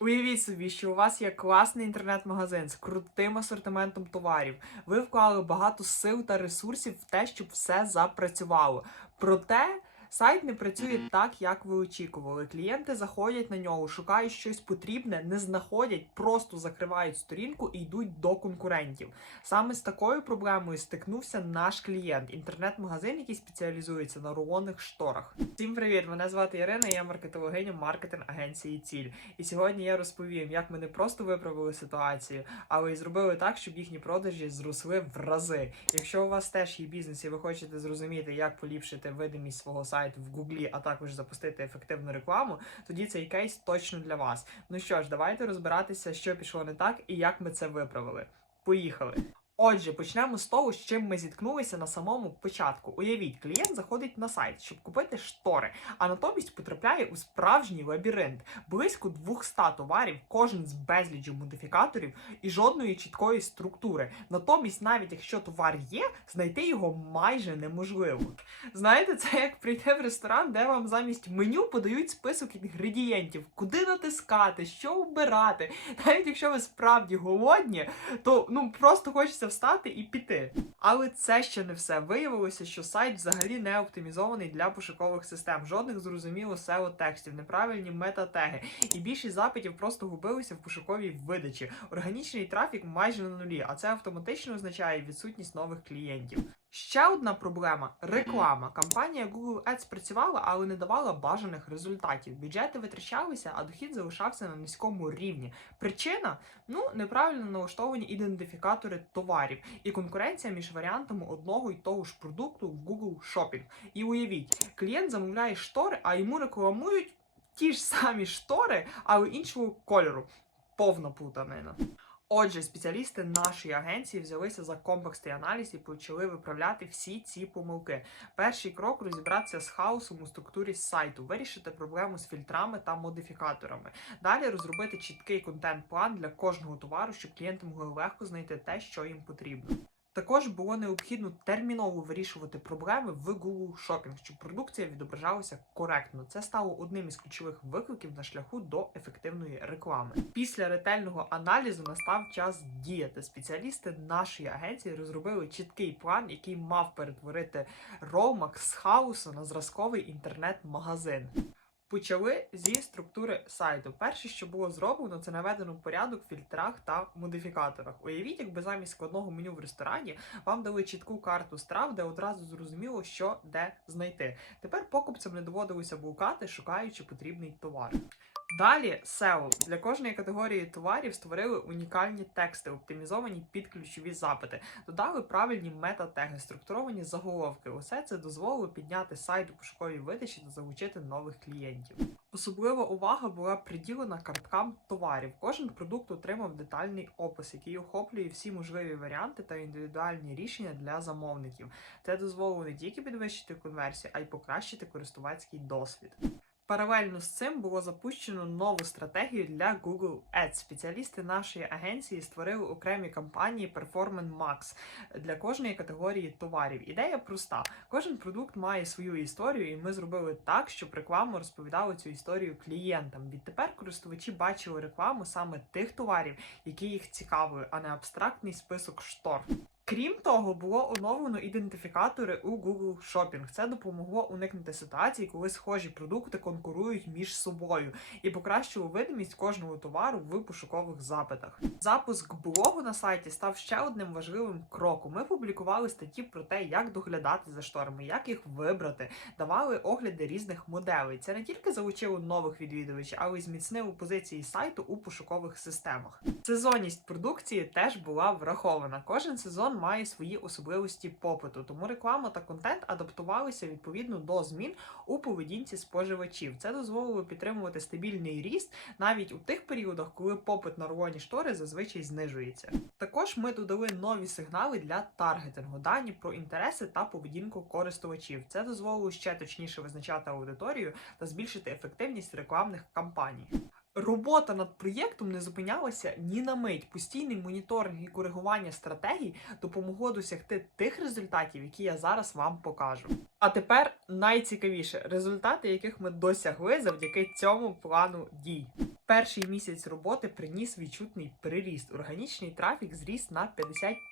Уявіть собі, що у вас є класний інтернет-магазин з крутим асортиментом товарів. Ви вклали багато сил та ресурсів в те, щоб все запрацювало. Проте сайт не працює так, як ви очікували. Клієнти заходять на нього, шукають щось потрібне, не знаходять, просто закривають сторінку і йдуть до конкурентів. Саме з такою проблемою стикнувся наш клієнт, інтернет-магазин, який спеціалізується на рулонних шторах. Всім привіт! Мене звати Ірина, я маркетологиня маркетинг агенції Ціль. І сьогодні я розповім, як ми не просто виправили ситуацію, але й зробили так, щоб їхні продажі зросли в рази. Якщо у вас теж є бізнес і ви хочете зрозуміти, як поліпшити видимість свого сайту в Гуглі, а також запустити ефективну рекламу, тоді цей кейс точно для вас. Ну що ж, давайте розбиратися, що пішло не так і як ми це виправили. Поїхали! Отже, почнемо з того, з чим ми зіткнулися на самому початку. Уявіть, клієнт заходить на сайт, щоб купити штори, а натомість потрапляє у справжній лабіринт. Близько 200 товарів, кожен з безлічю модифікаторів і жодної чіткої структури. Натомість, навіть якщо товар є, знайти його майже неможливо. Знаєте, це як прийти в ресторан, де вам замість меню подають список інгредієнтів, куди натискати, що обирати. Навіть якщо ви справді голодні, то ну просто хочеться встати і піти. Але це ще не все. Виявилося, що сайт взагалі не оптимізований для пошукових систем. Жодних зрозуміло SEO текстів, неправильні метатеги. І більшість запитів просто губилися в пошуковій видачі. Органічний трафік майже на нулі, а це автоматично означає відсутність нових клієнтів. Ще одна проблема реклама. Кампанія Google Ads працювала, але не давала бажаних результатів. Бюджети витрачалися, а дохід залишався на низькому рівні. Причина ну неправильно налаштовані ідентифікатори товарів і конкуренція між варіантами одного й того ж продукту в Google Shopping. І уявіть, клієнт замовляє штори, а йому рекламують ті ж самі штори, але іншого кольору. Повна плутанина. Отже, спеціалісти нашої агенції взялися за комплексний аналіз і почали виправляти всі ці помилки. Перший крок розібратися з хаосом у структурі сайту, вирішити проблему з фільтрами та модифікаторами. Далі розробити чіткий контент-план для кожного товару, щоб клієнти могли легко знайти те, що їм потрібно. Також було необхідно терміново вирішувати проблеми в Google Shopping, щоб продукція відображалася коректно. Це стало одним із ключових викликів на шляху до ефективної реклами. Після ретельного аналізу настав час діяти. Спеціалісти нашої агенції розробили чіткий план, який мав перетворити Romax з хаосу на зразковий інтернет-магазин. Почали зі структури сайту. Перше, що було зроблено, це наведено порядок в фільтрах та модифікаторах. Уявіть, якби замість складного меню в ресторані вам дали чітку карту страв, де одразу зрозуміло, що де знайти. Тепер покупцям не доводилося блукати, шукаючи потрібний товар. Далі SEO. для кожної категорії товарів створили унікальні тексти, оптимізовані під ключові запити, додали правильні метатеги, структуровані заголовки. Усе це дозволило підняти сайт у пошуковій видачі та залучити нових клієнтів. Особлива увага була приділена карткам товарів. Кожен продукт отримав детальний опис, який охоплює всі можливі варіанти та індивідуальні рішення для замовників. Це дозволило не тільки підвищити конверсію, а й покращити користувацький досвід. Паралельно з цим було запущено нову стратегію для Google Ads. Спеціалісти нашої агенції створили окремі кампанії Performance Max для кожної категорії товарів. Ідея проста: кожен продукт має свою історію, і ми зробили так, щоб реклама розповідала цю історію клієнтам. Відтепер користувачі бачили рекламу саме тих товарів, які їх цікавили, а не абстрактний список штор. Крім того, було оновлено ідентифікатори у Google Shopping. Це допомогло уникнути ситуації, коли схожі продукти конкурують між собою і покращило видимість кожного товару в пошукових запитах. Запуск блогу на сайті став ще одним важливим кроком. Ми публікували статті про те, як доглядати за шторами, як їх вибрати, давали огляди різних моделей. Це не тільки залучило нових відвідувачів, але й зміцнило позиції сайту у пошукових системах. Сезонність продукції теж була врахована. Кожен сезон має свої особливості попиту, тому реклама та контент адаптувалися відповідно до змін у поведінці споживачів. Це дозволило підтримувати стабільний ріст навіть у тих періодах, коли попит на рулоні штори зазвичай знижується. Також ми додали нові сигнали для таргетингу, дані про інтереси та поведінку користувачів. Це дозволило ще точніше визначати аудиторію та збільшити ефективність рекламних кампаній. Робота над проєктом не зупинялася ні на мить. Постійний моніторинг і коригування стратегій допомогло досягти тих результатів, які я зараз вам покажу. А тепер найцікавіше результати, яких ми досягли завдяки цьому плану дій. Перший місяць роботи приніс відчутний приріст. Органічний трафік зріс на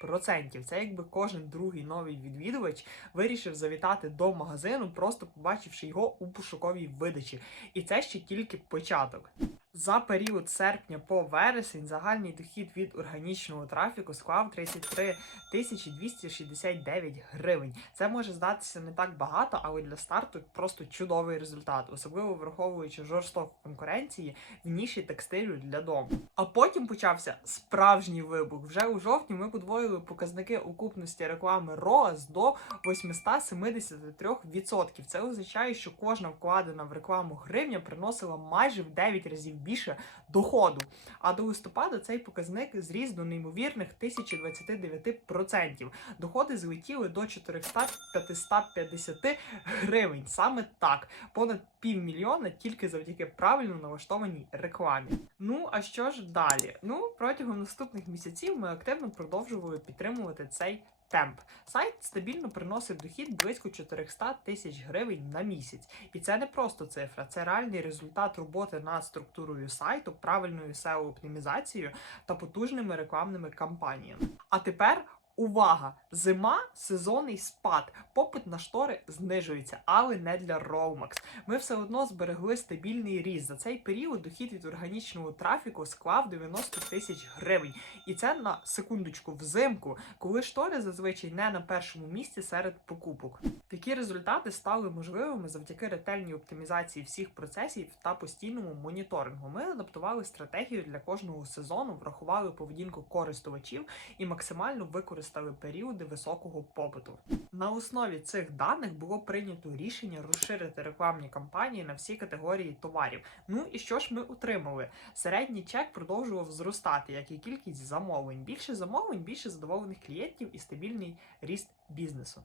50%. Це якби кожен другий новий відвідувач вирішив завітати до магазину, просто побачивши його у пошуковій видачі. І це ще тільки початок. За період серпня по вересень загальний дохід від органічного трафіку склав 33 тисячі 269 гривень. Це може здатися не так багато, але для старту просто чудовий результат, особливо враховуючи жорстоку конкуренції в ніші текстилю для дому. А потім почався справжній вибух. Вже у жовтні ми подвоїли показники окупності реклами ROAS до 873%. Це означає, що кожна вкладена в рекламу гривня приносила майже в 9 разів більше доходу. А до листопада цей показник зріс до неймовірних 1029%. Доходи злетіли до 400-550 гривень. Саме так, понад півмільйона тільки завдяки правильно налаштованій рекламі. Ну а що ж далі? Ну протягом наступних місяців ми активно продовжували підтримувати цей. Темп сайт стабільно приносить дохід близько 400 тисяч гривень на місяць, і це не просто цифра, це реальний результат роботи над структурою сайту, правильною seo оптимізацією та потужними рекламними кампаніями. А тепер увага! Зима сезонний спад. Попит на штори знижується, але не для Romax. Ми все одно зберегли стабільний ріст. За цей період дохід від органічного трафіку склав 90 тисяч гривень. І це на секундочку взимку, коли штори зазвичай не на першому місці серед покупок. Такі результати стали можливими завдяки ретельній оптимізації всіх процесів та постійному моніторингу. Ми адаптували стратегію для кожного сезону, врахували поведінку користувачів і максимально використали періоди високого попиту. На основі цих даних було прийнято рішення розширити рекламні кампанії на всі категорії товарів. Ну і що ж ми отримали? Середній чек продовжував зростати, як і кількість замовлень. Більше замовлень, більше задоволених клієнтів і стабільний ріст бізнесу.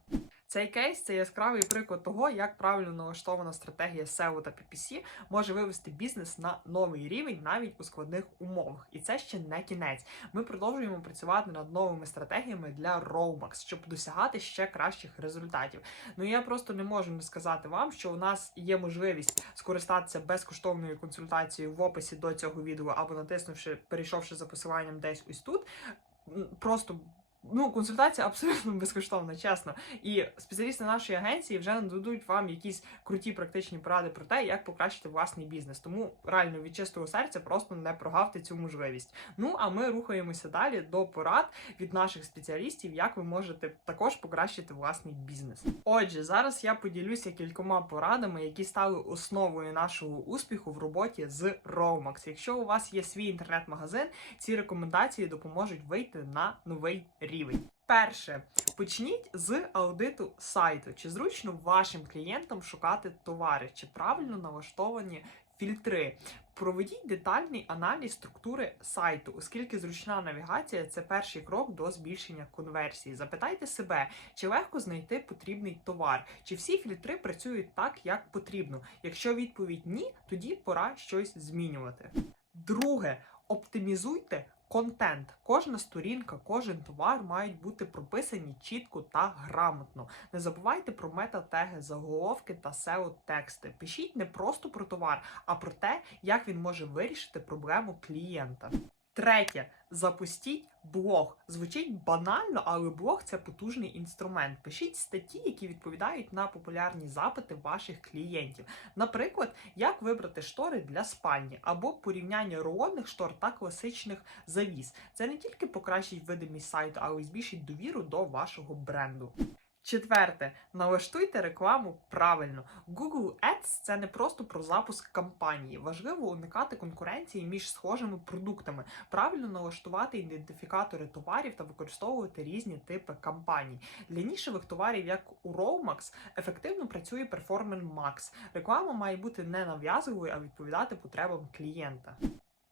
Цей кейс це яскравий приклад того, як правильно налаштована стратегія SEO та PPC може вивести бізнес на новий рівень навіть у складних умовах. І це ще не кінець. Ми продовжуємо працювати над новими стратегіями для Romax, щоб досягати ще кращих результатів. Ну я просто не можу не сказати вам, що у нас є можливість скористатися безкоштовною консультацією в описі до цього відео або натиснувши, перейшовши за посиланням десь ось тут. Просто Ну, консультація абсолютно безкоштовна, чесно. І спеціалісти нашої агенції вже нададуть вам якісь круті практичні поради про те, як покращити власний бізнес. Тому реально від чистого серця просто не прогавте цю можливість. Ну а ми рухаємося далі до порад від наших спеціалістів, як ви можете також покращити власний бізнес. Отже, зараз я поділюся кількома порадами, які стали основою нашого успіху в роботі з Romax. Якщо у вас є свій інтернет-магазин, ці рекомендації допоможуть вийти на новий рівень. Перше, почніть з аудиту сайту. Чи зручно вашим клієнтам шукати товари, чи правильно налаштовані фільтри. Проведіть детальний аналіз структури сайту, оскільки зручна навігація це перший крок до збільшення конверсії. Запитайте себе, чи легко знайти потрібний товар, чи всі фільтри працюють так, як потрібно. Якщо відповідь ні, тоді пора щось змінювати. Друге, оптимізуйте контент. Кожна сторінка, кожен товар мають бути прописані чітко та грамотно. Не забувайте про мета-теги, заголовки та SEO-тексти. Пишіть не просто про товар, а про те, як він може вирішити проблему клієнта. Третє. Запустіть блог. Звучить банально, але блог це потужний інструмент. Пишіть статті, які відповідають на популярні запити ваших клієнтів. Наприклад, як вибрати штори для спальні або порівняння рулонних штор та класичних завіс. Це не тільки покращить видимість сайту, але й збільшить довіру до вашого бренду. Четверте, налаштуйте рекламу правильно. Google Ads – це не просто про запуск кампанії. Важливо уникати конкуренції між схожими продуктами, правильно налаштувати ідентифікатори товарів та використовувати різні типи кампаній. Для нішевих товарів, як у Romax, ефективно працює Performance Max. Реклама має бути не нав'язливою, а відповідати потребам клієнта.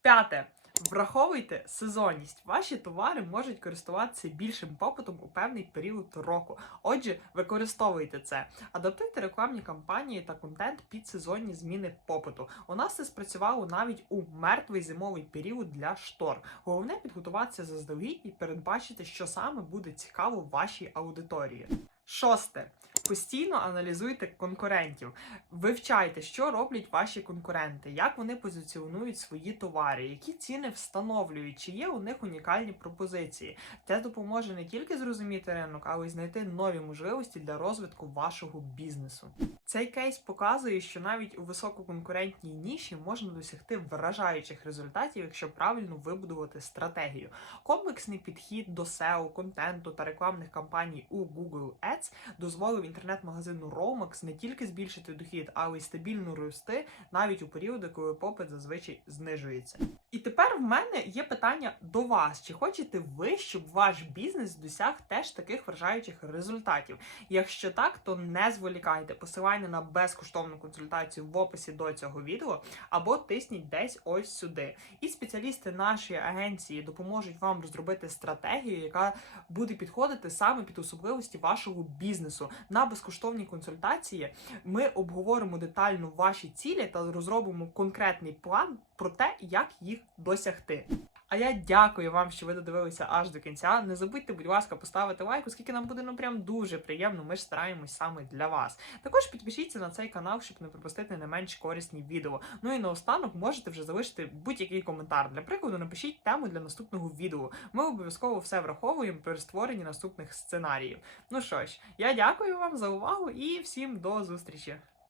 П'яте. Враховуйте сезонність. Ваші товари можуть користуватися більшим попитом у певний період року. Отже, використовуйте це. Адаптуйте рекламні кампанії та контент під сезонні зміни попиту. У нас це спрацювало навіть у мертвий зимовий період для штор. Головне підготуватися заздалегідь і передбачити, що саме буде цікаво вашій аудиторії. Шосте. Постійно аналізуйте конкурентів, вивчайте, що роблять ваші конкуренти, як вони позиціонують свої товари, які ціни встановлюють, чи є у них унікальні пропозиції. Це допоможе не тільки зрозуміти ринок, але й знайти нові можливості для розвитку вашого бізнесу. Цей кейс показує, що навіть у висококонкурентній ніші можна досягти вражаючих результатів, якщо правильно вибудувати стратегію. Комплексний підхід до SEO, контенту та рекламних кампаній у Google Ads дозволив інтернет-магазину Romax не тільки збільшити дохід, але й стабільно рости навіть у періоди, коли попит зазвичай знижується. І тепер в мене є питання до вас: чи хочете ви, щоб ваш бізнес досяг теж таких вражаючих результатів? Якщо так, то не зволікайте. Посилання на безкоштовну консультацію в описі до цього відео або тисніть десь ось сюди. І спеціалісти нашої агенції допоможуть вам розробити стратегію, яка буде підходити саме під особливості вашого бізнесу. На безкоштовній консультації ми обговоримо детально ваші цілі та розробимо конкретний план про те, як їх досягти. А я дякую вам, що ви додивилися аж до кінця. Не забудьте, будь ласка, поставити лайк, оскільки нам буде ну прям дуже приємно. Ми ж стараємось саме для вас. Також підпишіться на цей канал, щоб не пропустити не менш корисні відео. Ну і наостанок можете вже залишити будь-який коментар. Для прикладу, напишіть тему для наступного відео. Ми обов'язково все враховуємо при створенні наступних сценаріїв. Ну що ж, я дякую вам за увагу і всім до зустрічі.